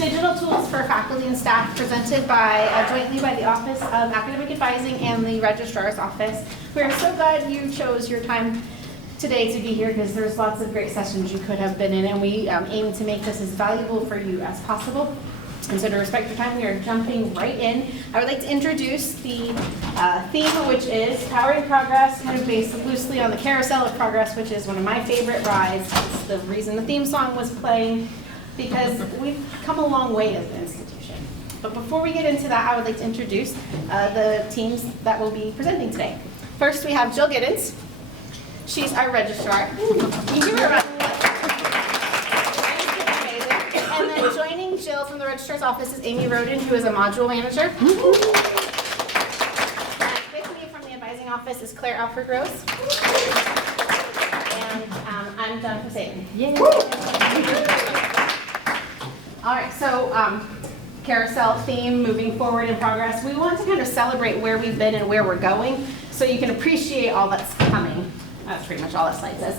digital tools for faculty and staff presented by jointly by the Office of Academic Advising and the Registrar's Office. We're so glad you chose your time today to be here because there's lots of great sessions you could have been in, and we aim to make this as valuable for you as possible. And so to respect your time, we are jumping right in. I would like to introduce the theme, which is Powering Progress, kind of based loosely on the Carousel of Progress, which is one of my favorite rides. It's the reason the theme song was playing, because we've come a long way as an institution. But before we get into that, I would like to introduce the teams that will be presenting today. First, we have Jill Giddens. She's our registrar. You give her a round. And then joining Jill from the registrar's office is Amy Roden, who is a module manager. And with me from the advising office is Claire Alfred Rose. And I'm Jennifer Satan. Yay! All right, so carousel theme, moving forward in progress. We want to kind of celebrate where we've been and where we're going so you can appreciate all that's coming. That's pretty much all that slide says.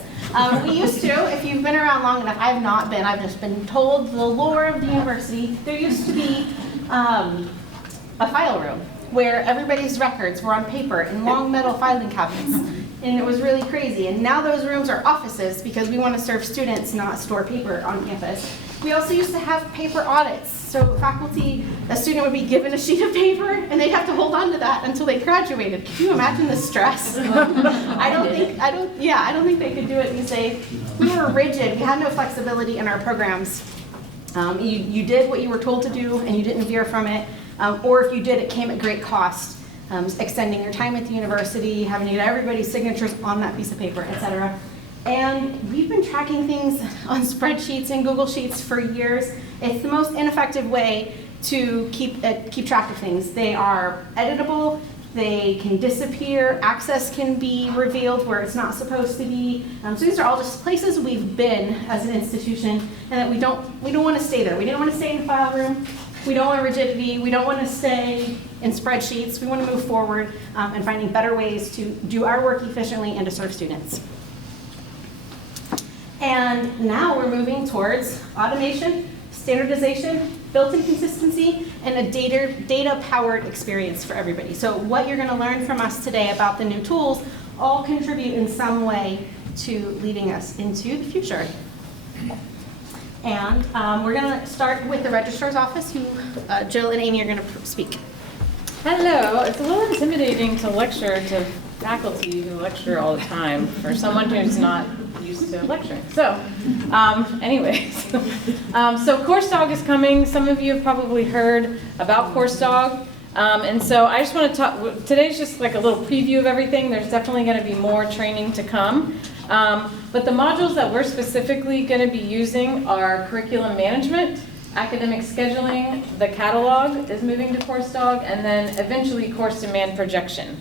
We used to, if you've been around long enough, I've not been, I've just been told the lore of the university. There used to be a file room where everybody's records were on paper in long metal filing cabinets. And it was really crazy. And now those rooms are offices because we want to serve students, not store paper on campus. We also used to have paper audits. So faculty, a student would be given a sheet of paper and they'd have to hold on to that until they graduated. Can you imagine the stress? I don't think they could do it these days. We were rigid. We had no flexibility in our programs. You did what you were told to do and you didn't veer from it. Or if you did, it came at great cost. Extending your time at the university, having to get everybody's signatures on that piece of paper, etc. And we've been tracking things on spreadsheets and Google Sheets for years. It's the most ineffective way to keep track of things. They are editable, they can disappear, access can be revealed where it's not supposed to be. So these are all just places we've been as an institution, and that we don't want to stay there. We didn't want to stay in the file room. We don't want rigidity. We don't want to stay in spreadsheets. We want to move forward and finding better ways to do our work efficiently and to serve students. And now we're moving towards automation, standardization, built-in consistency, and a data-powered experience for everybody. So what you're going to learn from us today about the new tools all contribute in some way to leading us into the future. And we're going to start with the registrar's office, who Jill and Amy are going to speak. Hello. It's a little intimidating to lecture to faculty who lecture all the time for someone who's not used to lecturing. So, anyways, so Course Dog is coming. Some of you have probably heard about Course Dog. And so I just want to talk, today's just like a little preview of everything. There's definitely going to be more training to come. But the modules that we're specifically going to be using are curriculum management, academic scheduling, the catalog is moving to Course Dog, and then eventually course demand projection.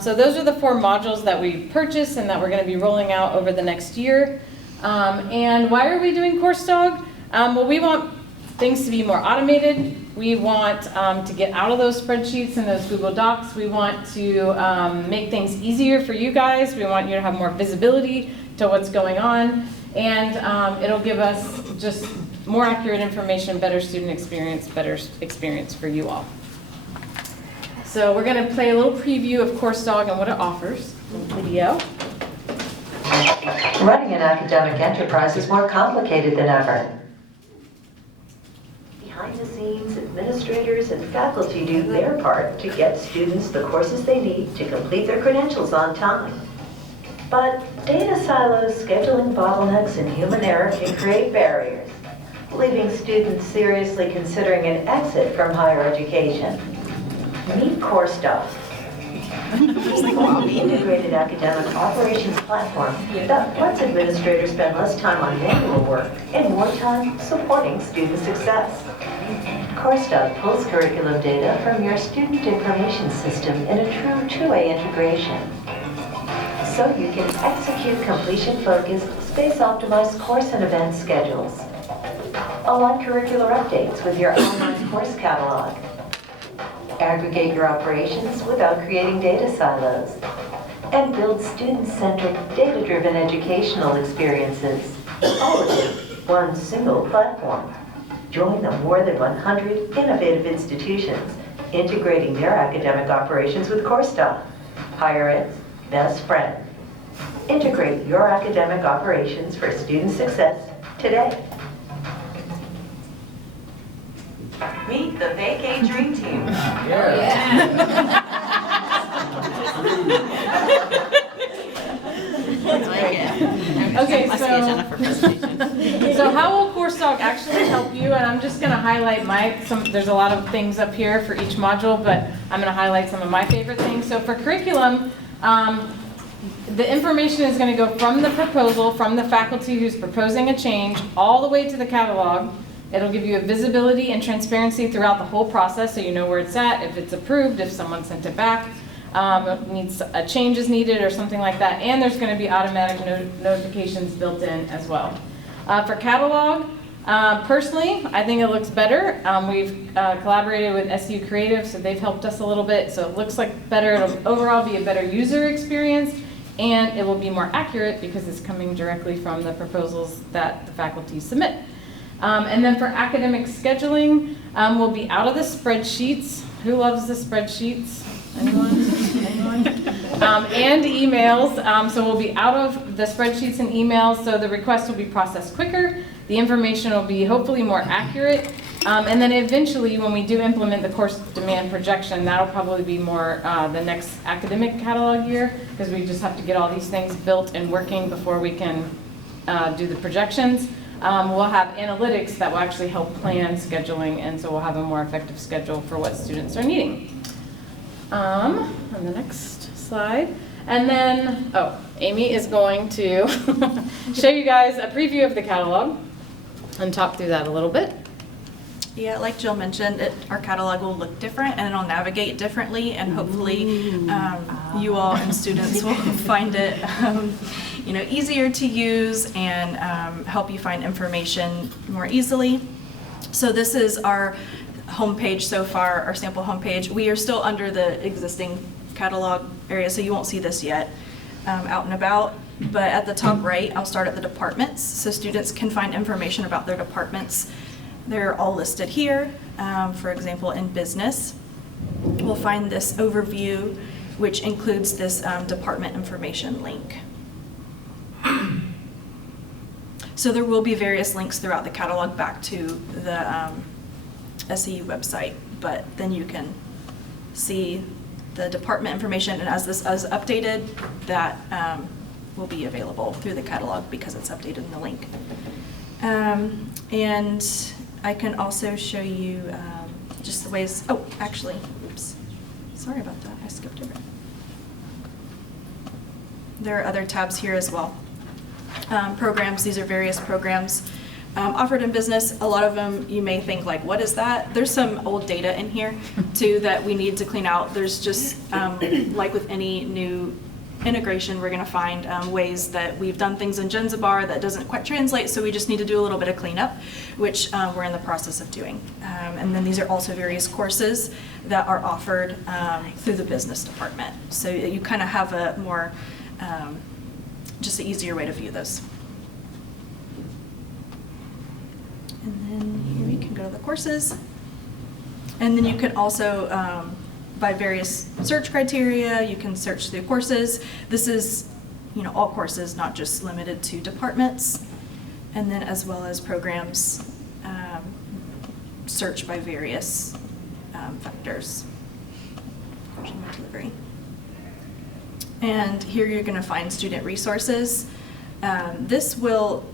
So those are the 4 modules that we purchased and that we're going to be rolling out over the next year. And why are we doing Course Dog? Well, we want things to be more automated. We want to get out of those spreadsheets and those Google Docs. We want to make things easier for you guys. We want you to have more visibility to what's going on. And it'll give us just more accurate information, better student experience, better experience for you all. So we're going to play a little preview of Course Dog and what it offers. Video. Running an academic enterprise is more complicated than ever. Behind the scenes, administrators and faculty do their part to get students the courses they need to complete their credentials on time. But data silos, scheduling bottlenecks, and human error can create barriers, leaving students seriously considering an exit from higher education. Meet Course Dog, the integrated academic operations platform that lets administrators spend less time on manual work and more time supporting student success. Course Dog pulls curriculum data from your student information system in a true two-way integration, so you can execute completion-focused, space-optimized course and event schedules, align curricular updates with your online course catalog, aggregate your operations without creating data silos, and build student-centric, data-driven educational experiences, all within one single platform. Join the more than 100 innovative institutions integrating their academic operations with CourseDoc, higher ed's best friend. Integrate your academic operations for student success today. Meet the Vacay Dream Team. Okay, so how will CourseDoc actually help you? And I'm just going to highlight there's a lot of things up here for each module, but I'm going to highlight some of my favorite things. So for curriculum, the information is going to go from the proposal, from the faculty who's proposing a change, all the way to the catalog. It'll give you a visibility and transparency throughout the whole process, so you know where it's at, if it's approved, if someone sent it back, needs a change is needed or something like that, and there's going to be automatic notifications built in as well. For catalog, personally, I think it looks better. We've collaborated with SU Creative, so they've helped us a little bit, so it looks like better. It'll overall be a better user experience, and it will be more accurate because it's coming directly from the proposals that the faculty submit. And then for academic scheduling, we'll be out of the spreadsheets. Who loves the spreadsheets? Anyone? Anyone? And emails. So we'll be out of the spreadsheets and emails, so the requests will be processed quicker. The information will be hopefully more accurate. And then eventually, when we do implement the course demand projection, that'll probably be more the next academic catalog year, because we just have to get all these things built and working before we can do the projections. We'll have analytics that will actually help plan scheduling, and so we'll have a more effective schedule for what students are needing. On the next slide. And then, Amy is going to show you guys a preview of the catalog and talk through that a little bit. Yeah, like Jill mentioned, our catalog will look different and it'll navigate differently, and hopefully you all and students will find it easier to use and help you find information more easily. So this is our homepage so far, our sample homepage. We are still under the existing catalog area, so you won't see this yet out and about. But at the top right, I'll start at the departments, so students can find information about their departments. They're all listed here. For example, in business, we'll find this overview, which includes this department information link. So there will be various links throughout the catalog back to the SEU website, but then you can see the department information, and as this is updated, that will be available through the catalog because it's updated in the link. And I can also show you just the ways, oops, sorry about that, I skipped over it. There are other tabs here as well. Programs, these are various programs offered in business. A lot of them you may think like, what is that? There's some old data in here too that we need to clean out. There's just, like with any new integration, we're going to find ways that we've done things in Genzabar that doesn't quite translate, so we just need to do a little bit of cleanup, which we're in the process of doing. And then these are also various courses that are offered through the business department, so you kind of have a more, just an easier way to view those. And then here we can go to the courses. And then you can also, by various search criteria, you can search through courses. This is, all courses, not just limited to departments. And then as well as programs, search by various vectors. And here you're going to find student resources. This will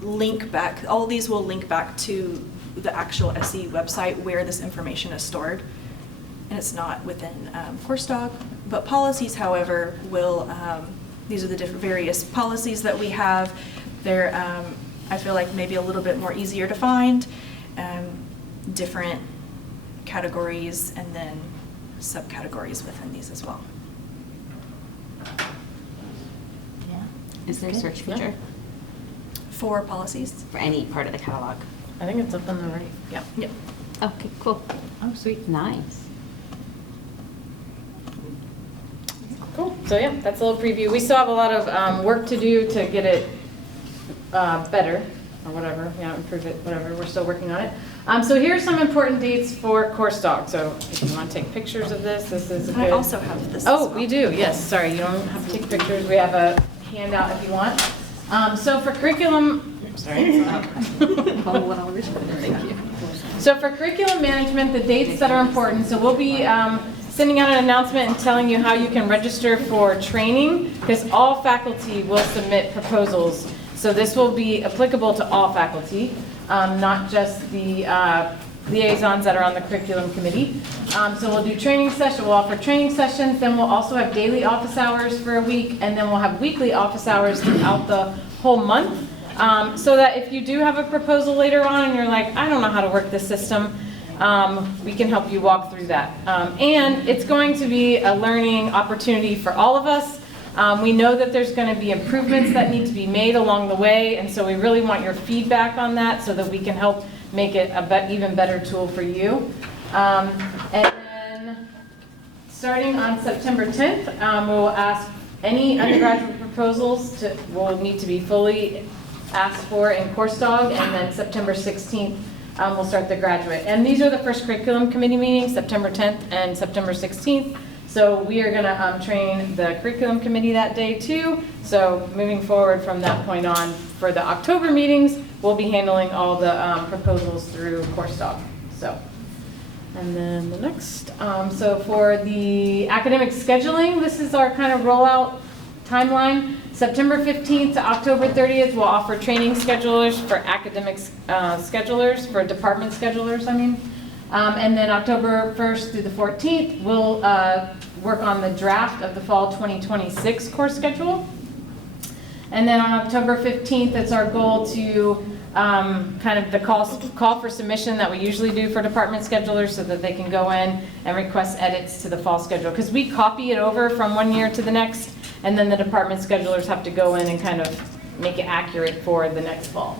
link back, all these will link back to the actual SE website where this information is stored. And it's not within CourseDoc, but policies, however, will, these are the different various policies that we have. They're, I feel like maybe a little bit more easier to find, different categories and then subcategories within these as well. Yeah. Is there a search feature For policies? for any part of the catalog? I think it's up on the right. Yeah. Yep. Okay, cool. Oh, sweet. Nice. Cool. So yeah, that's a little preview. We still have a lot of work to do to get it better. or whatever, yeah, improve it, whatever, we're still working on it. So here's some important dates for course doc. So if you want to take pictures of this is a good. I also have this. Oh, as well. we do, yes, sorry, you don't have to take pictures, we have a handout if you want. So for curriculum, sorry. Thank you. So for curriculum management, the dates that are important, so we'll be sending out an announcement and telling you how you can register for training, because all faculty will submit proposals. So this will be applicable to all faculty, not just the liaisons that are on the curriculum committee. So we'll do training session, we'll offer training sessions, then we'll also have daily office hours for a week, and then we'll have weekly office hours throughout the whole month. So that if you do have a proposal later on and you're like, I don't know how to work this system, we can help you walk through that. And it's going to be a learning opportunity for all of us. We know that there's going to be improvements that need to be made along the way, and so we really want your feedback on that so that we can help make it a even better tool for you. And then starting on September 10th, we'll ask any undergraduate proposals will need to be fully asked for in course dog, and then September 16th we'll start the graduate. And these are the first curriculum committee meetings, September 10th and September 16th. So we are going to train the curriculum committee that day too. So moving forward from that point on, for the October meetings, we'll be handling all the proposals through course dog. So, and then the next, so for the academic scheduling, this is our kind of rollout timeline. September 15th to October 30th, we'll offer training schedulers for academic schedulers, for department schedulers, I mean. And then October 1st through the 14th, we'll work on the draft of the fall 2026 course schedule. And then on October 15th, it's our goal to kind of the call for submission that we usually do for department schedulers so that they can go in and request edits to the fall schedule. Because we copy it over from one year to the next, and then the department schedulers have to go in and kind of make it accurate for the next fall.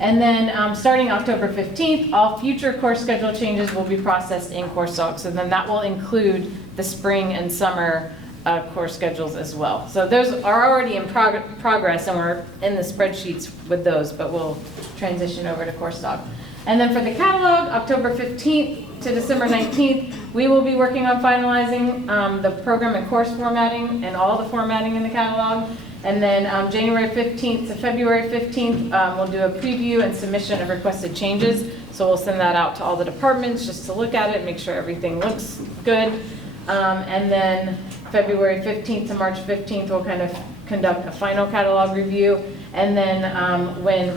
And then starting October 15th, all future course schedule changes will be processed in course docs. So then that will include the spring and summer course schedules as well. So those are already in progress, and we're in the spreadsheets with those, but we'll transition over to course doc. And then for the catalog, October 15th to December 19th, we will be working on finalizing the program and course formatting and all the formatting in the catalog. And then January 15th to February 15th, we'll do a preview and submission of requested changes. So we'll send that out to all the departments just to look at it, make sure everything looks good. And then February 15th to March 15th, we'll kind of conduct a final catalog review. And then when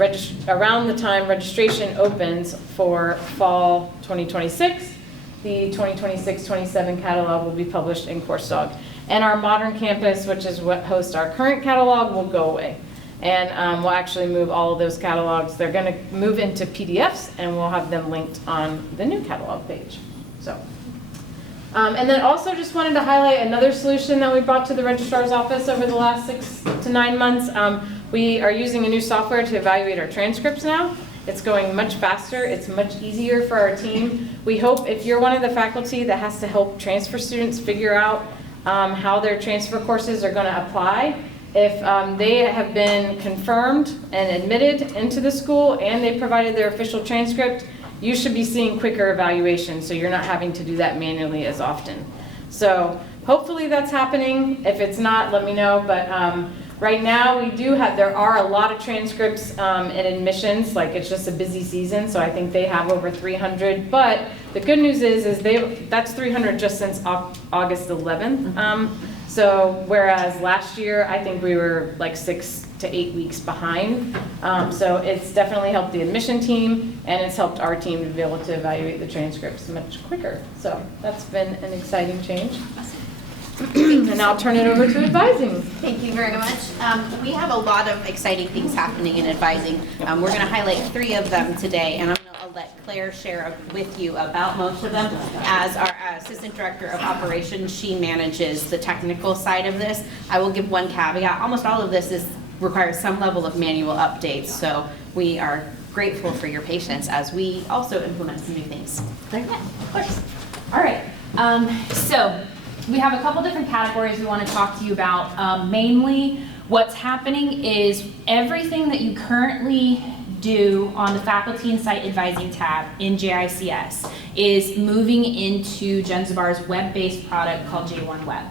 around the time registration opens for fall 2026, the 2026-27 catalog will be published in course dog. And our modern campus, which is what hosts our current catalog, will go away. And we'll actually move all of those catalogs. They're going to move into PDFs, and we'll have them linked on the new catalog page. So, and then also just wanted to highlight another solution that we brought to the registrar's office over the last 6 to 9 months. We are using a new software to evaluate our transcripts now. It's going much faster. It's much easier for our team. We hope if you're one of the faculty that has to help transfer students figure out how their transfer courses are going to apply, if they have been confirmed and admitted into the school and they provided their official transcript, you should be seeing quicker evaluation, so you're not having to do that manually as often. So hopefully that's happening. If it's not, let me know. But right now there are a lot of transcripts and admissions. Like, it's just a busy season, so I think they have over 300. But the good news is that's 300 just since August 11th. So whereas last year, I think we were like 6 to 8 weeks behind. So it's definitely helped the admission team, and it's helped our team to be able to evaluate the transcripts much quicker. So that's been an exciting change. And now I'll turn it over to advising. Thank you very much. We have a lot of exciting things happening in advising. We're going to highlight 3 of them today, and I'm going to let Claire share with you about most of them. As our Assistant Director of Operations, she manages the technical side of this. I will give one caveat. Almost all of this requires some level of manual updates, so we are grateful for your patience as we also implement some new things. Yeah, of course. All right. So we have a couple different categories we want to talk to you about. Mainly, what's happening is everything that you currently do on the Faculty and Site Advising tab in JICS is moving into Genzabar's web-based product called J1 Web.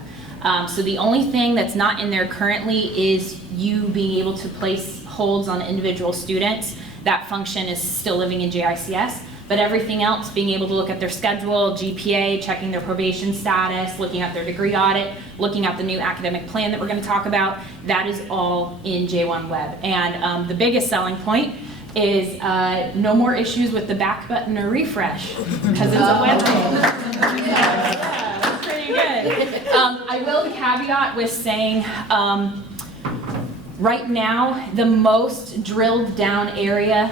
So the only thing that's not in there currently is you being able to place holds on individual students. That function is still living in JICS, but everything else, being able to look at their schedule, GPA, checking their probation status, looking at their degree audit, looking at the new academic plan that we're going to talk about, that is all in J1 Web. And the biggest selling point is no more issues with the back button or refresh, because it's a web page. Yeah, that's pretty good. I will caveat with saying, right now, the most drilled down area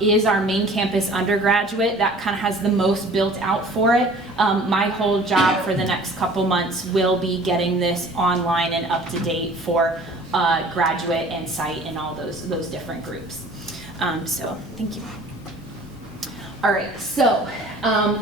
is our main campus undergraduate. That kind of has the most built out for it. My whole job for the next couple months will be getting this online and up to date for graduate and site and all those different groups. So thank you. All right, so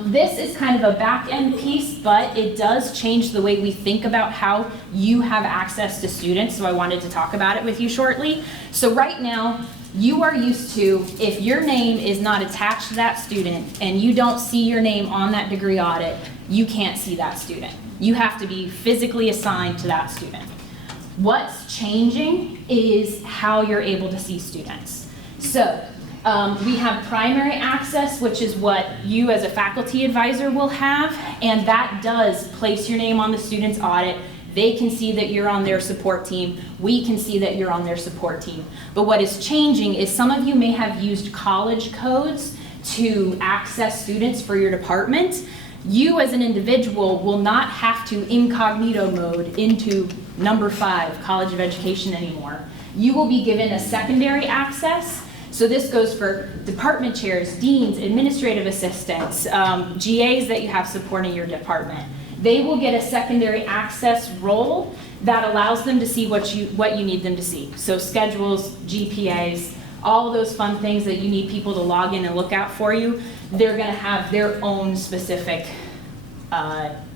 this is kind of a back-end piece, but it does change the way we think about how you have access to students, so I wanted to talk about it with you shortly. So right now, you are used to, if your name is not attached to that student and you don't see your name on that degree audit, you can't see that student. You have to be physically assigned to that student. What's changing is how you're able to see students. So we have primary access, which is what you as a faculty advisor will have, and that does place your name on the student's audit. They can see that you're on their support team. We can see that you're on their support team. But what is changing is some of you may have used college codes to access students for your department. You as an individual will not have to incognito mode into number 5, College of Education anymore. You will be given a secondary access. So this goes for department chairs, deans, administrative assistants, GAs that you have supporting your department. They will get a secondary access role that allows them to see what you need them to see. So schedules, GPAs, all those fun things that you need people to log in and look out for you, they're going to have their own specific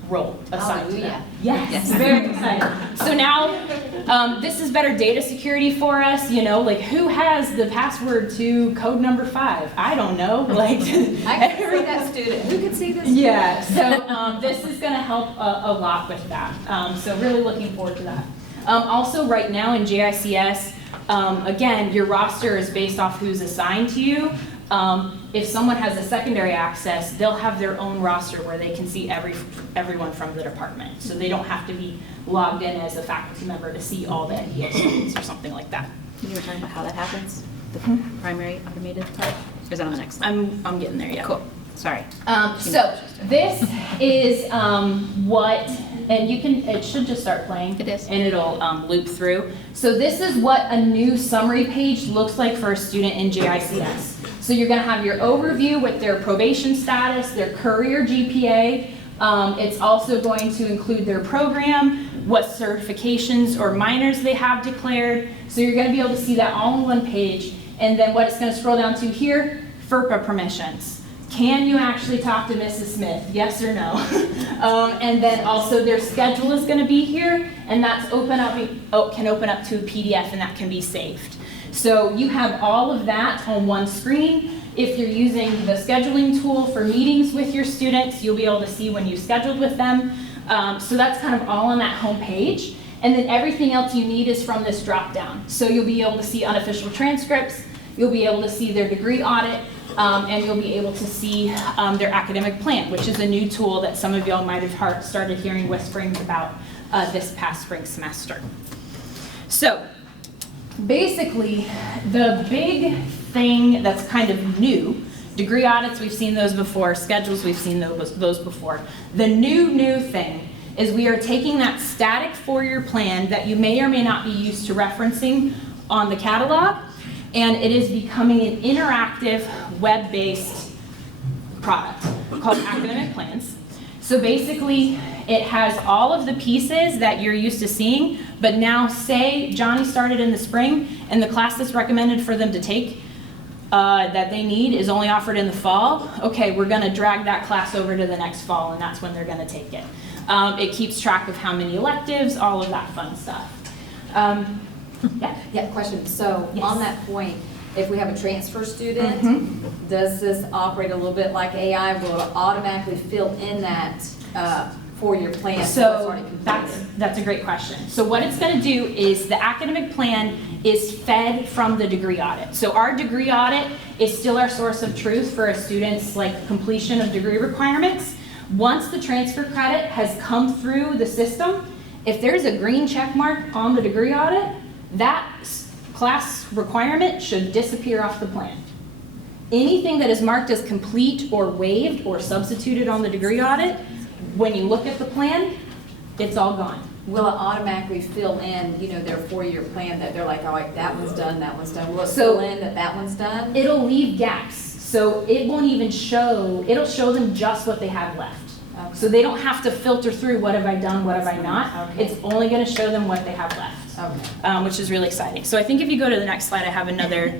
role assigned to them. Yes, very excited. So now, this is better data security for us, you know, like who has the password to code number 5? I don't know, like. I can see that student. Who can see this? Yeah, so this is gonna help a lot with that. So really looking forward to that. Also right now in JICS, again, your roster is based off who's assigned to you. If someone has a secondary access, they'll have their own roster where they can see everyone from the department. So they don't have to be logged in as a faculty member to see all the NDO students or something like that. You were talking about how that happens? The primary automated part? Or is that on the next slide? I'm getting there, yeah. Cool. Sorry. So this is what, and you can, it should just start playing. It is. And it'll loop through. So this is what a new summary page looks like for a student in JICS. So you're going to have your overview with their probation status, their career GPA. It's also going to include their program, what certifications or minors they have declared. So you're going to be able to see that all on one page. And then what it's going to scroll down to here, FERPA permissions. Can you actually talk to Mrs. Smith? Yes or no? And then also their schedule is going to be here, and that's can open up to a PDF, and that can be saved. So you have all of that on one screen. If you're using the scheduling tool for meetings with your students, you'll be able to see when you scheduled with them. So that's kind of all on that home page. And then everything else you need is from this drop down. So you'll be able to see unofficial transcripts, you'll be able to see their degree audit, and you'll be able to see their academic plan, which is a new tool that some of y'all might have started hearing whisperings about this past spring semester. So basically, the big thing that's kind of new, degree audits, we've seen those before, schedules, we've seen those before. The new thing is we are taking that static four-year plan that you may or may not be used to referencing on the catalog, and it is becoming an interactive, web-based product called Academic Plans. So basically, it has all of the pieces that you're used to seeing, but now say Johnny started in the spring, and the class that's recommended for them to take that they need is only offered in the fall. Okay, we're gonna drag that class over to the next fall, and that's when they're gonna take it. It keeps track of how many electives, all of that fun stuff. Yeah. Yeah, question. So Yes. on that point, if we have a transfer student, does this operate a little bit like AI? Will it automatically fill in that four-year plan? That's So already that's completed? a great question. So what it's going to do is the academic plan is fed from the degree audit. So our degree audit is still our source of truth for a student's like completion of degree requirements. Once the transfer credit has come through the system, if there's a green check mark on the degree audit, that class requirement should disappear off the plan. Anything that is marked as complete or waived or substituted on the degree audit, when you look at the plan, it's all gone. Will it automatically fill in, their four-year plan that they're like, oh, like, that one's done, that one's done? Will it So- fill in that one's done? It'll leave gaps, so it won't even show, it'll show them just what they have left. Okay. So they don't have to filter through what have I done, what have I not. Okay. It's only gonna show them what they have left, Okay. which is really exciting. So I think if you go to the next slide, I have another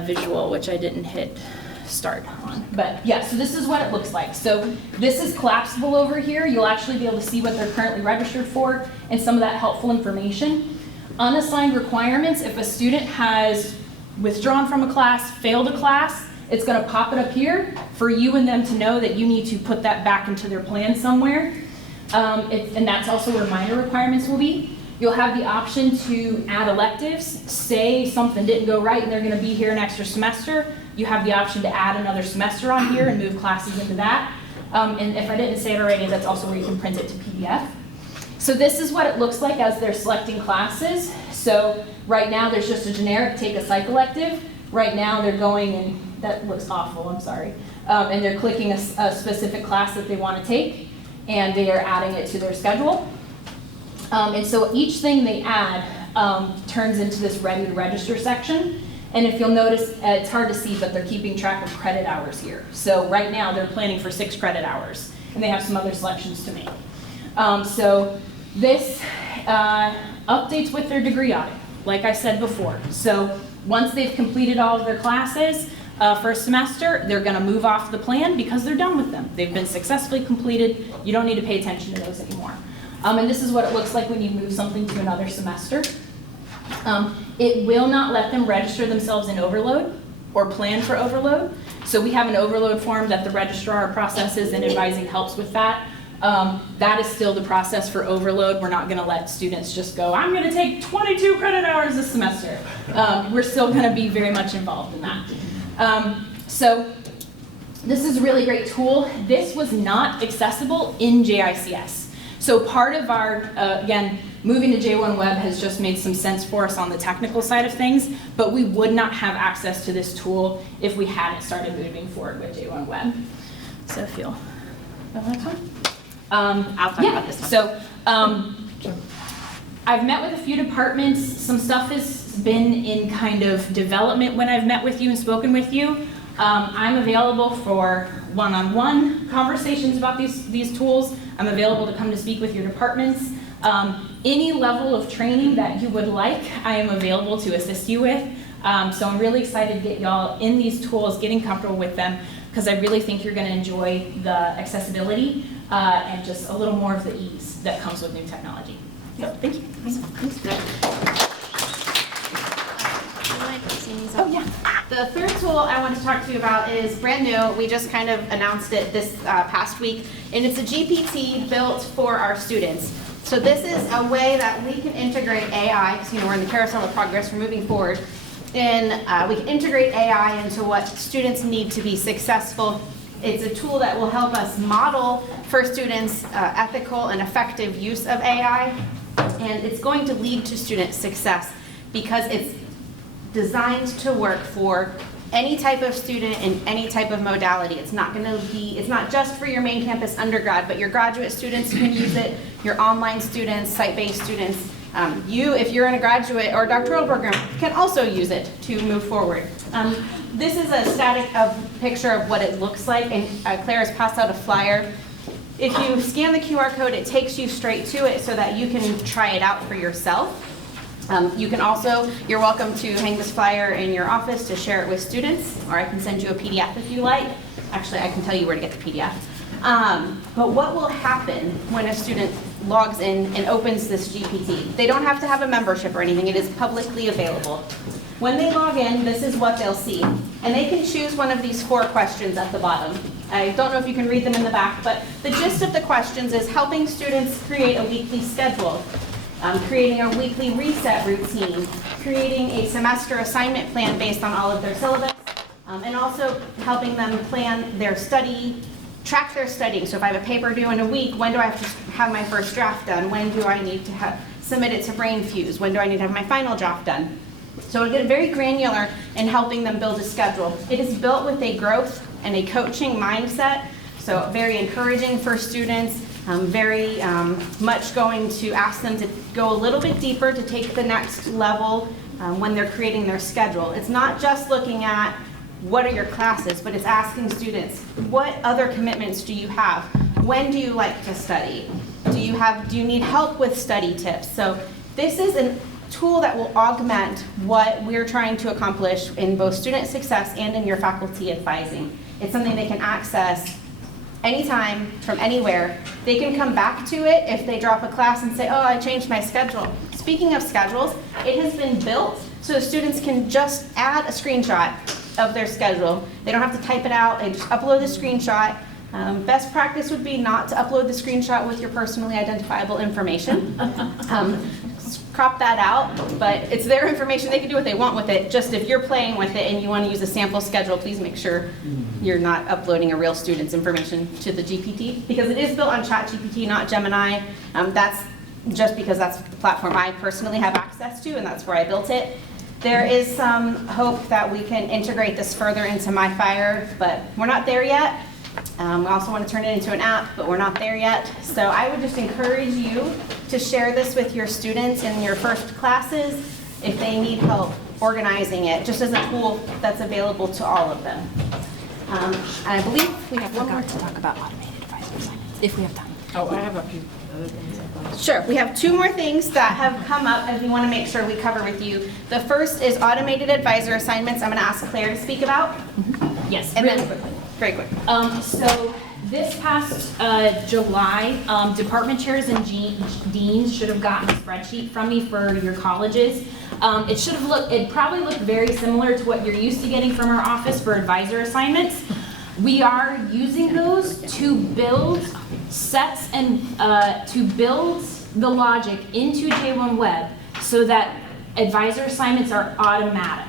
visual, which I didn't hit start on. But yeah, so this is what it looks like. So this is collapsible over here. You'll actually be able to see what they're currently registered for and some of that helpful information. Unassigned requirements, if a student has withdrawn from a class, failed a class, it's gonna pop it up here for you and them to know that you need to put that back into their plan somewhere. And that's also where minor requirements will be. You'll have the option to add electives. Say something didn't go right and they're gonna be here an extra semester, you have the option to add another semester on here and move classes into that. And if I didn't say it already, that's also where you can print it to PDF. So this is what it looks like as they're selecting classes. So right now there's just a generic take a psych elective. Right now they're going, and that looks awful, I'm sorry. And they're clicking a specific class that they want to take, and they are adding it to their schedule. And so each thing they add turns into this ready to register section. And if you'll notice, it's hard to see, but they're keeping track of credit hours here. So right now they're planning for 6 credit hours, and they have some other selections to make. So this updates with their degree audit, like I said before. So once they've completed all of their classes, first semester, they're gonna move off the plan because they're done with them. They've been successfully completed. You don't need to pay attention to those anymore. And this is what it looks like when you move something to another semester. It will not let them register themselves in overload or plan for overload. So we have an overload form that the registrar processes, and advising helps with that. That is still the process for overload. We're not gonna let students just go, I'm gonna take 22 credit hours this semester. We're still gonna be very much involved in that. So this is a really great tool. This was not accessible in JICS. So part of our, again, moving to J1 Web has just made some sense for us on the technical side of things, but we would not have access to this tool if we hadn't started moving forward with J1 Web. So if you'll, the next one? I'll talk about this one. So I've met with a few departments. Some stuff has been in kind of development when I've met with you and spoken with you. I'm available for one-on-one conversations about these tools. I'm available to come to speak with your departments. Any level of training that you would like, I am available to assist you with. So I'm really excited to get y'all in these tools, getting comfortable with them, because I really think you're going to enjoy the accessibility and just a little more of the ease that comes with new technology. So thank you. Oh, yeah. The third tool I want to talk to you about is brand new. We just kind of announced it this past week, and it's a GPT built for our students. So this is a way that we can integrate AI, because we're in the carousel of progress, we're moving forward, and we can integrate AI into what students need to be successful. It's a tool that will help us model for students ethical and effective use of AI, and it's going to lead to student success because it's designed to work for any type of student in any type of modality. It's not just for your main campus undergrad, but your graduate students can use it, your online students, site-based students. If you're in a graduate or doctoral program, can also use it to move forward. This is a static picture of what it looks like, and Claire has passed out a flyer. If you scan the QR code, it takes you straight to it so that you can try it out for yourself. You can also, you're welcome to hang this flyer in your office to share it with students, or I can send you a PDF if you like. Actually, I can tell you where to get the PDF. But what will happen when a student logs in and opens this GPT? They don't have to have a membership or anything. It is publicly available. When they log in, this is what they'll see. And they can choose one of these 4 questions at the bottom. I don't know if you can read them in the back, but the gist of the questions is helping students create a weekly schedule, creating a weekly reset routine, creating a semester assignment plan based on all of their syllabus, and also helping them plan their study, track their studying. So if I have a paper due in a week, when do I have to have my first draft done? When do I need to submit it to BrainFuse? When do I need to have my final draft done? So it'll get very granular in helping them build a schedule. It is built with a growth and a coaching mindset, so very encouraging for students, very much going to ask them to go a little bit deeper to take the next level when they're creating their schedule. It's not just looking at what are your classes, but it's asking students, what other commitments do you have? When do you like to study? Do you need help with study tips? So this is a tool that will augment what we're trying to accomplish in both student success and in your faculty advising. It's something they can access anytime, from anywhere. They can come back to it if they drop a class and say, oh, I changed my schedule. Speaking of schedules, it has been built so the students can just add a screenshot of their schedule. They don't have to type it out, they just upload the screenshot. Best practice would be not to upload the screenshot with your personally identifiable information. Crop that out, but it's their information. They can do what they want with it. Just if you're playing with it and you want to use a sample schedule, please make sure you're not uploading a real student's information to the GPT, because it is built on ChatGPT, not Gemini. That's just because that's the platform I personally have access to, and that's where I built it. There is some hope that we can integrate this further into MyFire, but we're not there yet. We also want to turn it into an app, but we're not there yet. So I would just encourage you to share this with your students in your first classes if they need help organizing it, just as a tool that's available to all of them. And I believe we have one more to talk about automated advisor assignments, if we have time. Oh, I have a few other things. Sure, we have 2 more things that have come up and we want to make sure we cover with you. The first is automated advisor assignments. I'm going to ask Claire to speak about. Yes, And really then, quickly. very quick. So this past July, department chairs and deans should have gotten a spreadsheet from me for your colleges. It probably looked very similar to what you're used to getting from our office for advisor assignments. We are using those to build sets and to build the logic into J1 Web so that advisor assignments are automatic.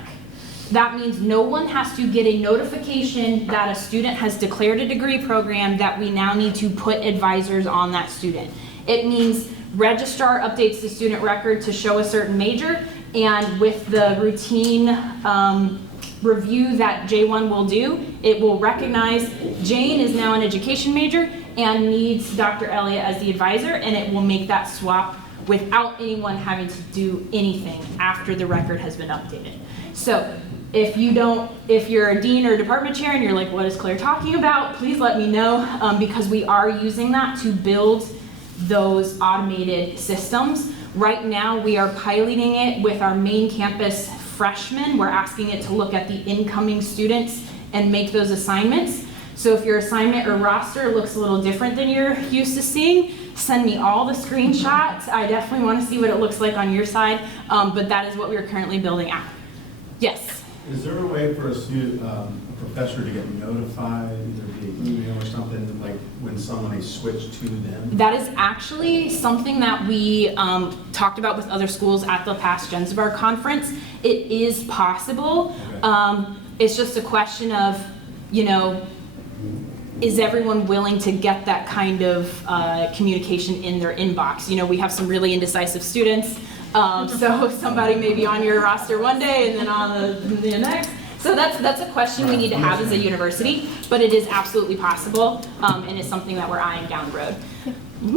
That means no one has to get a notification that a student has declared a degree program that we now need to put advisors on that student. It means registrar updates the student record to show a certain major, and with the routine review that J1 will do, it will recognize Jane is now an education major and needs Dr. Elliott as the advisor, and it will make that swap without anyone having to do anything after the record has been updated. So if you're a dean or department chair and you're like, what is Claire talking about? Please let me know, because we are using that to build those automated systems. Right now, we are piloting it with our main campus freshmen. We're asking it to look at the incoming students and make those assignments. So if your assignment or roster looks a little different than you're used to seeing, send me all the screenshots. I definitely want to see what it looks like on your side, but that is what we're currently building out. Yes? Is there a way for a student, a professor to get notified, either via email or something, like when someone is switched to them? That is actually something that we talked about with other schools at the past Gensbar conference. It is possible. Okay. It's just a question of, is everyone willing to get that kind of communication in their inbox? We have some really indecisive students. So somebody may be on your roster one day and then on the next. So that's a question we need to have as a university, but it is absolutely possible, and it's something that we're eyeing down the road.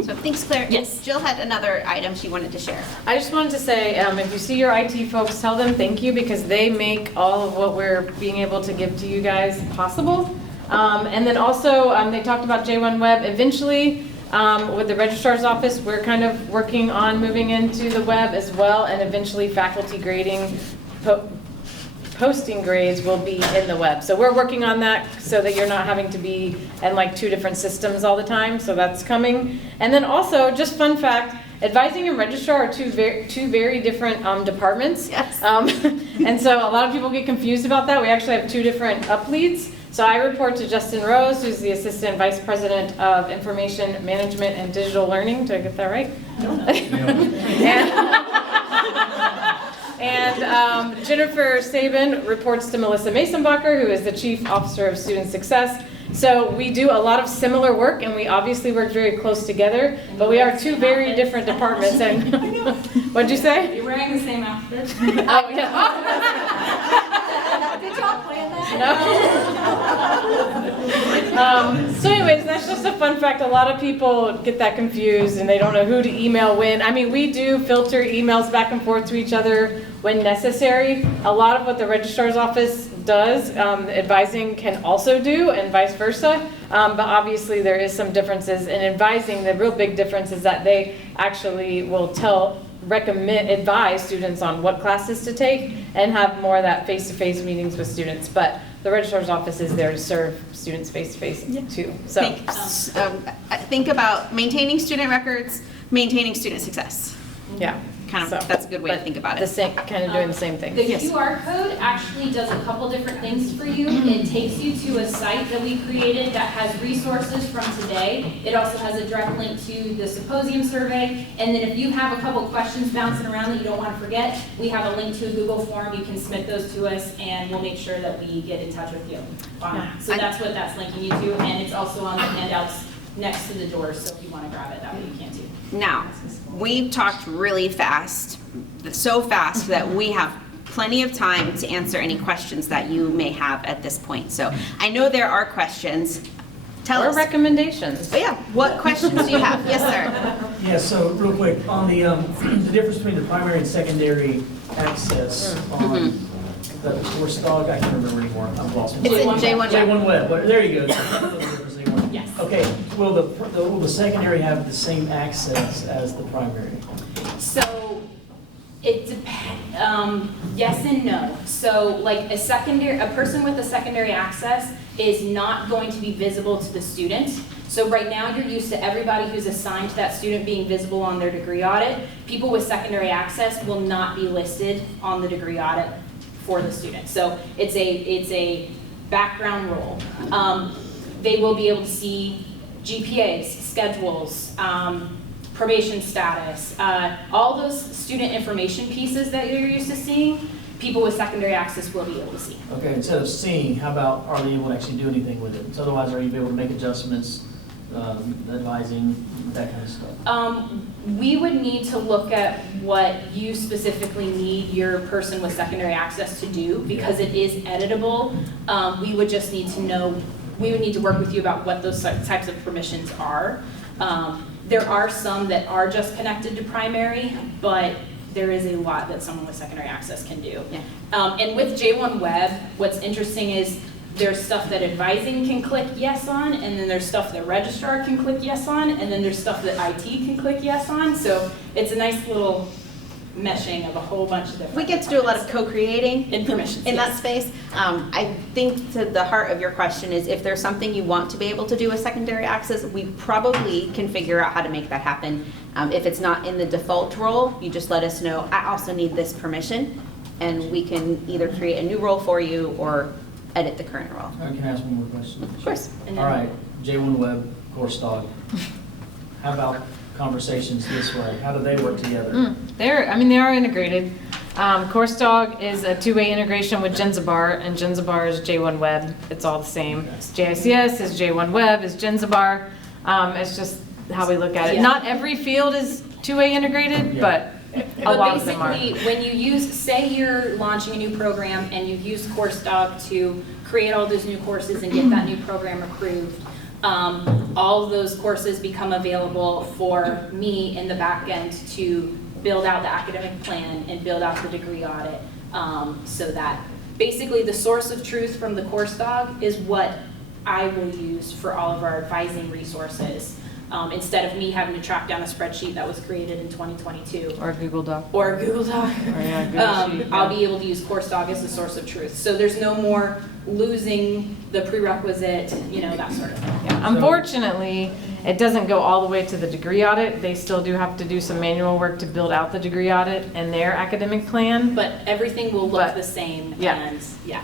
So thanks, Claire. Yes. Jill had another item she wanted to share. I just wanted to say, if you see your IT folks, tell them thank you, because they make all of what we're being able to give to you guys possible. And then also, they talked about J1 Web. Eventually, with the registrar's office, we're kind of working on moving into the web as well, and eventually faculty grading, posting grades will be in the web. So we're working on that so that you're not having to be in like 2 different systems all the time. So that's coming. And then also, just fun fact, advising and registrar are two very different departments. Yes. And so a lot of people get confused about that. We actually have two different up-leads. So I report to Justin Rose, who's the Assistant Vice President of Information Management and Digital Learning. Did I get that right? And Jennifer Sabin reports to Melissa Masonbacher, who is the Chief Officer of Student Success. So we do a lot of similar work, and we obviously work very close together, but we are two very different departments. And what'd you say? You're wearing the same outfit. Oh, yeah. Did y'all plan that? No. So anyways, that's just a fun fact. A lot of people get that confused and they don't know who to email when. I mean, we do filter emails back and forth to each other when necessary. A lot of what the registrar's office does, advising can also do, and vice versa. But obviously there is some differences in advising. The real big difference is that they actually will advise students on what classes to take and have more of that face-to-face meetings with students. But the registrar's office is there to serve students face-to-face too. So Think about maintaining student records, maintaining student success. yeah. That's a good way to But think about the it. same, kind of doing the same thing. The QR code actually does a couple different things for you. It takes you to a site that we created that has resources from today. It also has a direct link to the symposium survey. And then if you have a couple questions bouncing around that you don't want to forget, we have a link to a Google form. You can submit those to us and we'll make sure that we get in touch with you on that. So that's what that's linking you to. And it's also on the handouts next to the door. So if you want to grab it, that way you can too. Now, we've talked really fast, so fast that we have plenty of time to answer any questions that you may have at this point. So I know there are questions. Tell Or us. recommendations. Oh, yeah, what questions do you have? Yes, sir. Yeah, so real quick, on the difference between the primary and secondary access on the course dog, I can't remember anymore, I'm lost. It's in J1 Web. J1 Web, but there you go. J1. Yes. Okay, will the secondary have the same access as the primary? So it depends, yes and no. So like a person with a secondary access is not going to be visible to the student. So right now you're used to everybody who's assigned to that student being visible on their degree audit. People with secondary access will not be listed on the degree audit for the student. So it's a background role. They will be able to see GPAs, schedules, probation status, all those student information pieces that you're used to seeing, people with secondary access will be able to see. Okay, instead of seeing, how about are they able to actually do anything with it? So otherwise, are you able to make adjustments, advising, that kind of stuff? We would need to look at what you specifically need your person with secondary access to do, because it is editable. We would just need to know, we would need to work with you about what those types of permissions are. There are some that are just connected to primary, but there is a lot that someone with secondary access can do. Yeah. And with J1 Web, what's interesting is there's stuff that advising can click yes on, and then there's stuff that registrar can click yes on, and then there's stuff that IT can click yes on. So it's a nice little meshing of a whole bunch of different. We get to do a lot of co-creating in permissions in yes. that space. I think to the heart of your question is if there's something you want to be able to do with secondary access, we probably can figure out how to make that happen. If it's not in the default role, you just let us know, I also need this permission, and we can either create a new role for you or edit the current role. All right, can I ask one more question? Of course. And All then- right, J1 Web, course dog. How about conversations this way? How do they work together? They are integrated. CourseDog is a two-way integration with Genzabar, and Genzabar is J1 Web. It's all the same. JICS is J1 Web, is Genzabar. It's just how we look at it. Yeah. Not every field is two-way integrated, but a lot of them are. Basically, when you use, say you're launching a new program and you use CourseDog to create all those new courses and get that new program approved, all of those courses become available for me in the back end to build out the academic plan and build out the degree audit, so that basically the source of truth from the CourseDog is what I will use for all of our advising resources. instead of me having to track down a spreadsheet that was created in 2022. Or Google Doc. Or a Google Doc. Or, yeah, Google Sheet, I'll yeah. be able to use CourseDog as the source of truth. So there's no more losing the prerequisite, that sort of thing. Yeah. Unfortunately, it doesn't go all the way to the degree audit. They still do have to do some manual work to build out the degree audit and their academic plan. But everything will look But- the same, yeah. and, yeah.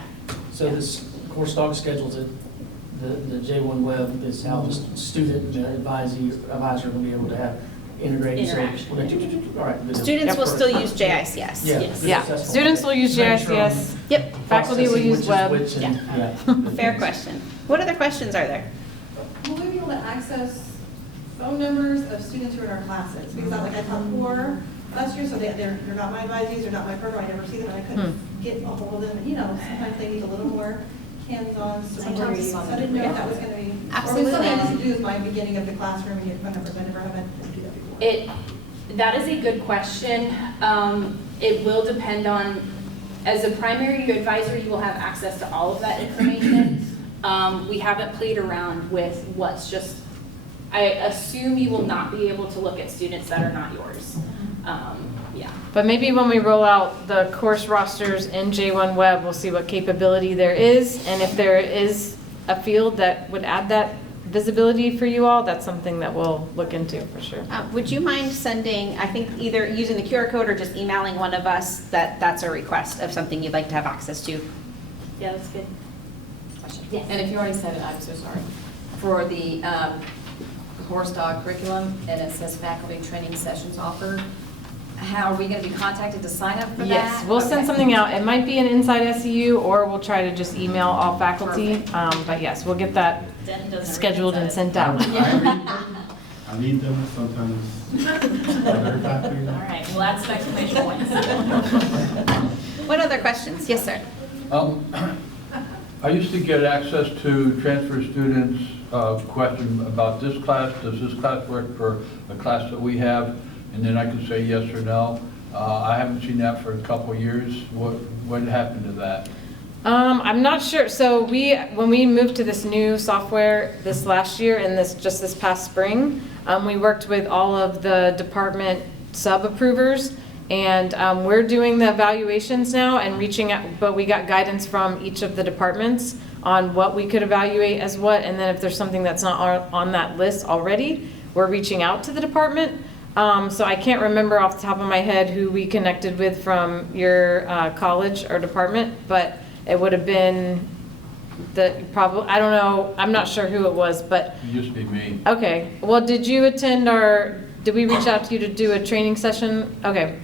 So this course dog schedules it, the J1 Web is how the student and advisor will be able to have integrated. so- Interaction. Okay, all right. good. Students Yep, will still perfect. use JICS. Yeah. Yes. Yeah, that's all. students will use Make sure I'm JICS. Yep, Faculty will processing use which is web. which and- yeah. fair question. What other questions are there? Will we be able to access phone numbers of students who are in our classes? Because I taught 4 last year, so they're not my advisees, they're not my program, I never see them, and I couldn't get a hold of them. Sometimes they need a little more hands-on support. So I didn't know if that was going to be. Absolutely. Or something I used to do is my beginning of the classroom and get phone numbers. I never had to do that before. That is a good question. It will depend on, as a primary advisor, you will have access to all of that information. We haven't played around with what's just, I assume you will not be able to look at students that are not yours. Yeah. But maybe when we roll out the course rosters in J1 Web, we'll see what capability there is. And if there is a field that would add that visibility for you all, that's something that we'll look into for sure. Would you mind sending, I think either using the QR code or just emailing one of us that's a request of something you'd like to have access to? Yeah, that's good. Yes. And if you already said it, I'm so sorry. For the course dog curriculum, and it says faculty training sessions offered, how are we going to be contacted to sign up for that? Yes, we'll send Okay. something out. It might be an inside SEU, or we'll try to just email all faculty. But yes, we'll get that scheduled and sent out. I read them sometimes. Other faculty. All right, well, that's an exclamation point. What other questions? Yes, sir. I used to get access to transfer students' question about this class, does this class work for the class that we have? And then I could say yes or no. I haven't seen that for a couple of years. What happened to that? I'm not sure. So when we moved to this new software this last year and this past spring, we worked with all of the department sub-approvers, and we're doing the evaluations now and reaching out, but we got guidance from each of the departments on what we could evaluate as what, and then if there's something that's not on that list already, we're reaching out to the department. So I can't remember off the top of my head who we connected with from your college or department, but it would have been I don't know, I'm not sure who it was, but. It used to be me. Okay, well, did we reach out to you to do a training session? Okay.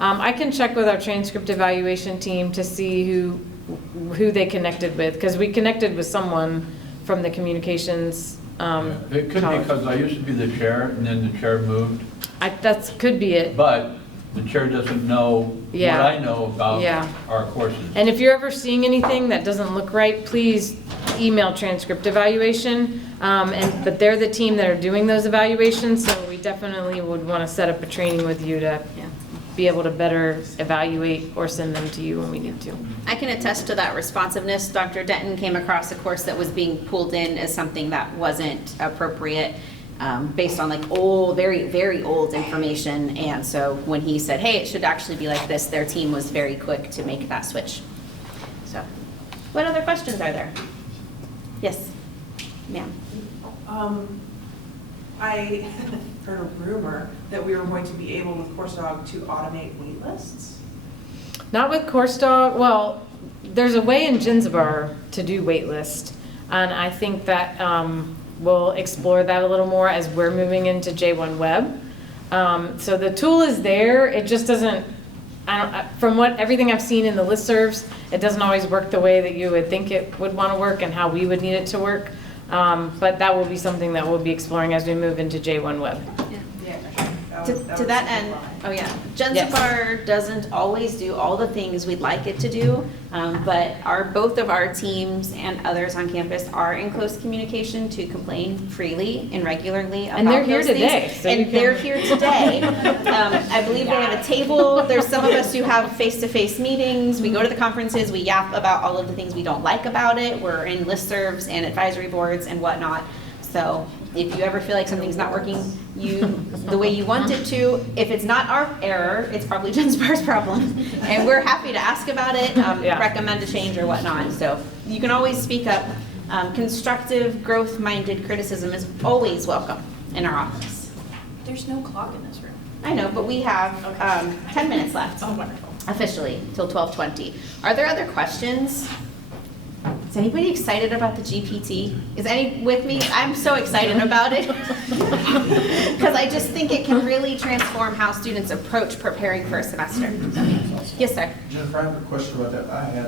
I can check with our transcript evaluation team to see who they connected with, because we connected with someone from the communications. It could be college. because I used to be the chair, and then the chair moved. That could be it. But the chair doesn't know what Yeah. I know about Yeah. our courses. And if you're ever seeing anything that doesn't look right, please email transcript evaluation. But they're the team that are doing those evaluations, so we definitely would want to set up a training with you to be able to better evaluate or send them to you when we need to. I can attest to that responsiveness. Dr. Denton came across a course that was being pulled in as something that wasn't appropriate based on very, very old information. And so when he said, hey, it should actually be like this, their team was very quick to make that switch. So, what other questions are there? Yes, ma'am. I heard a rumor that we were going to be able with CourseDog to automate wait lists. Not with CourseDog. Well, there's a way in Ginzabar to do waitlist, and I think that we'll explore that a little more as we're moving into J1 Web. So the tool is there. It just doesn't. From everything I've seen in the listservs, it doesn't always work the way that you would think it would want to work and how we would need it to work. But that will be something that we'll be exploring as we move into J1 Web. To that end, Ginzabar doesn't always do all the things we'd like it to do, but both of our teams and others on campus are in close communication to complain freely and regularly about And they're here those things. today, so you can- They're here today. I believe they have a table. There's some of us who have face-to-face meetings. We go to the conferences, we yap about all of the things we don't like about it. We're in listservs and advisory boards and whatnot. So If you ever feel like something's not working the way you want it to, if it's not our error, it's probably Jen Sparr's problem. And we're happy to ask about it, recommend a change or whatnot. So you can always speak up. Constructive, growth-minded criticism is always welcome in our office. There's no clock in this room. I know, but we have 10 minutes left. Oh, wonderful. Officially, till 12:20. Are there other questions? Is anybody excited about the GPT? Is any with me? I'm so excited about it. Because I just think it can really transform how students approach preparing for a semester. Yes, sir. Jennifer, I have a question about that. I had,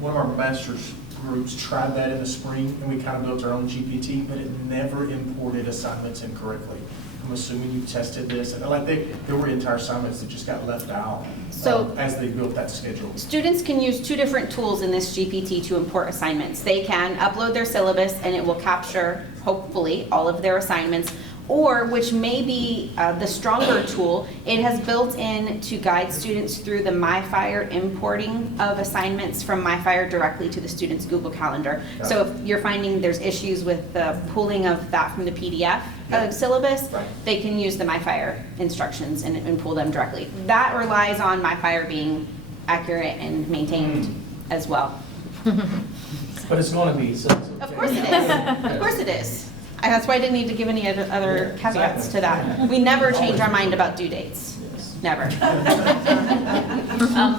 one of our master's groups tried that in the spring, and we kind of built our own GPT, but it never imported assignments incorrectly. I'm assuming you tested this, and like there were entire assignments that just got left out as they built that schedule. Students can use two different tools in this GPT to import assignments. They can upload their syllabus and it will capture, hopefully, all of their assignments, or, which may be the stronger tool, it has built in to guide students through the MyFire importing of assignments from MyFire directly to the student's Google Calendar. So if you're finding there's issues with the pulling of that from the PDF syllabus, they can use the MyFire instructions and pull them directly. That relies on MyFire being accurate and maintained as well. But it's going to be, so. Of course it is. Of course it is. And that's why I didn't need to give any other caveats to that. We never change our mind about due dates. Never.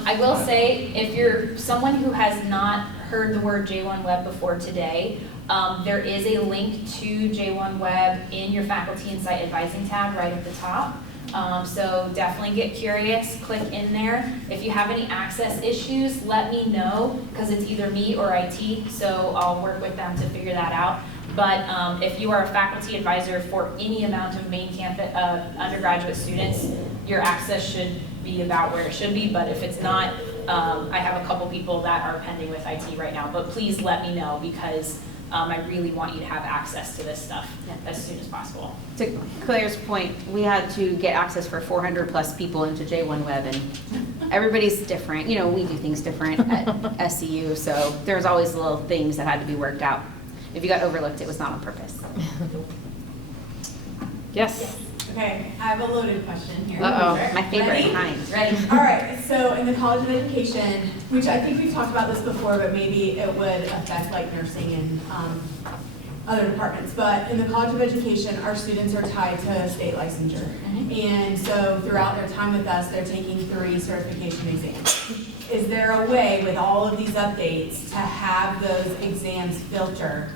I will say, if you're someone who has not heard the word J1 Web before today, there is a link to J1 Web in your Faculty and Site Advising tab right at the top. So definitely get curious, click in there. If you have any access issues, let me know, because it's either me or IT, so I'll work with them to figure that out. But if you are a faculty advisor for any amount of main campus undergraduate students, your access should be about where it should be. But if it's not, I have a couple people that are pending with IT right now. But please let me know, because I really want you to have access to this stuff as soon as possible. To Claire's point, we had to get access for 400 plus people into J1 Web, and everybody's different. You know, we do things different at SCU, so there's always little things that had to be worked out. If you got overlooked, it was not on purpose. Yes. Okay, I have a loaded question here. Uh-oh, my favorite kind. Ready? All right, so in the College of Education, which I think we've talked about this before, but maybe it would affect like nursing and other departments, but in the College of Education, our students are tied to state licensure. And so throughout their time with us, they're taking 3 certification exams. Is there a way with all of these updates to have those exams filter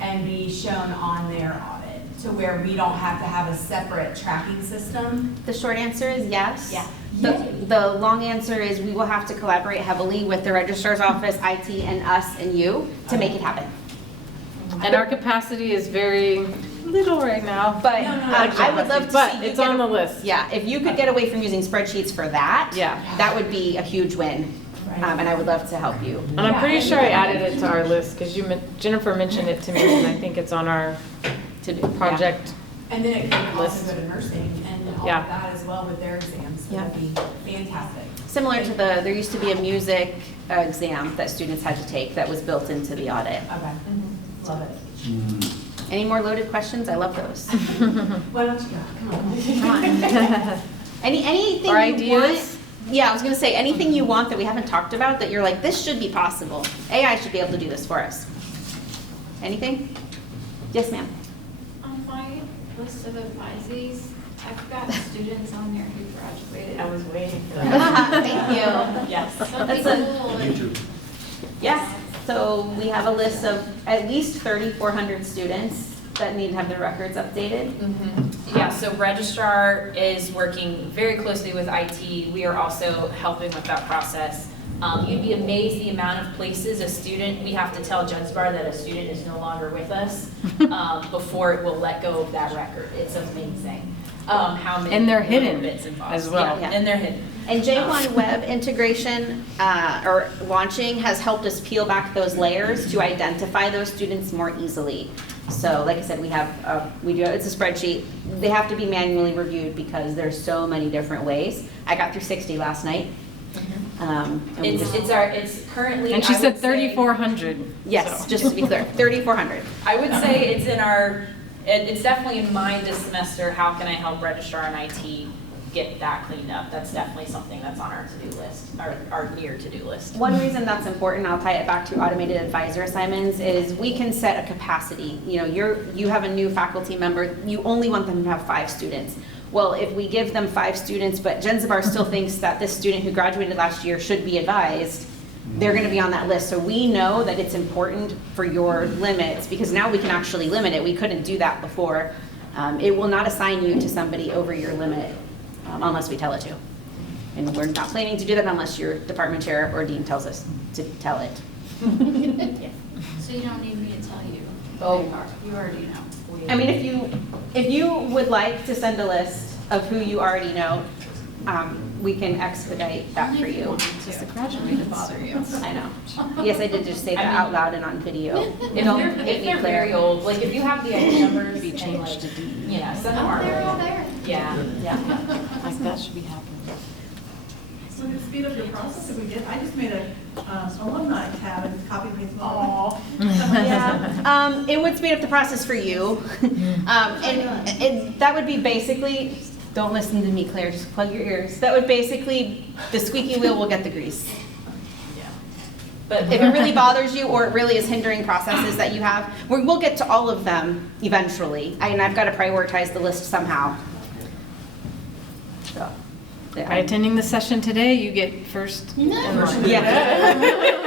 and be shown on their audit to where we don't have to have a separate tracking system? The short answer is yes. Yeah. The long answer is we will have to collaborate heavily with the registrar's office, IT, and us and you to make it happen. And our capacity is very little right now. But I would love to but see you it's get on the list. Yeah, if you could get away from using spreadsheets for that, that would be a huge win. And I would love to help you. And I'm pretty sure I added it to our list, because Jennifer mentioned it to me, and I think it's on our to-do project. And then it can also go to nursing and all of that as well with their exams. So that'd be fantastic. Similar to there used to be a music exam that students had to take that was built into the audit. Okay, love it. Any more loaded questions? I love those. Why don't you go? Come on. Come on. Anything or you ideas? want? Yeah, I was going to say anything you want that we haven't talked about that you're like, this should be possible. AI should be able to do this for us. Anything? Yes, ma'am. On my list of advisees, I've got students on there who graduated. I was waiting for that. Thank you. Yes. That's cool. Yeah. So we have a list of at least 3,400 students that need to have their records updated. Yeah, so registrar is working very closely with IT. We are also helping with that process. You'd be amazed the amount of places a student, we have to tell JustBar that a student is no longer with us before it will let go of that record. It's amazing. How many and they're hidden bits involved. as well. Yeah. And they're hidden. And J1 Web integration or launching has helped us peel back those layers to identify those students more easily. So like I said, it's a spreadsheet. They have to be manually reviewed because there's so many different ways. I got through 60 last night. It's currently. And she I said would say- 3,400. Yes, so. just to be clear, 3,400. I would say it's in our, it's definitely in mind this semester, how can I help registrar and IT get that cleaned up? That's definitely something that's on our to-do list, our near to-do list. One reason that's important, I'll tie it back to automated advisor assignments, is we can set a capacity. You know, you have a new faculty member, you only want them to have 5 students. Well, if we give them 5 students, but Jenzibar still thinks that this student who graduated last year should be advised, they're gonna be on that list. So we know that it's important for your limits, because now we can actually limit it. We couldn't do that before. It will not assign you to somebody over your limit unless we tell it to. And we're not planning to do that unless your department chair or dean tells us to tell it. Yeah. So you don't need me to tell you? Oh. You already know. I mean, if you would like to send a list of who you already know, we can expedite that for you. Just a graduate to bother you. I know. Yes, I did just say that out loud and on video. If they're very old, like if you have the ID numbers, Be and, changed like, to D. yeah, send them our way. They're all there. Yeah. Yeah. Like that should be happening. So to speed up your process, if we did, I just made a alumni tab and just copy and paste them all. Yeah, it would speed up the process for you. And that would be basically, don't listen to me, Claire, just plug your ears. That would basically, the squeaky wheel will get the grease. But if it really bothers you or it really is hindering processes that you have, we'll get to all of them eventually. And I've got to prioritize the list somehow. So, By attending the session today, you get first in line. yeah.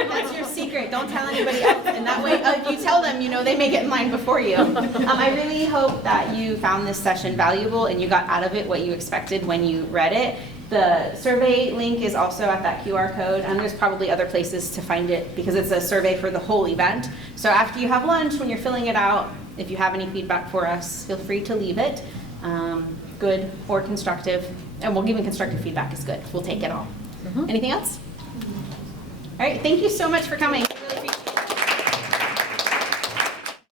That's your secret. Don't tell anybody else. And that way, if you tell them, they may get in line before you. I really hope that you found this session valuable and you got out of it what you expected when you read it. The survey link is also at that QR code, and there's probably other places to find it because it's a survey for the whole event. So after you have lunch, when you're filling it out, if you have any feedback for us, feel free to leave it, good or constructive. And well, giving constructive feedback is good. We'll take it all. Anything else? All right, thank you so much for coming.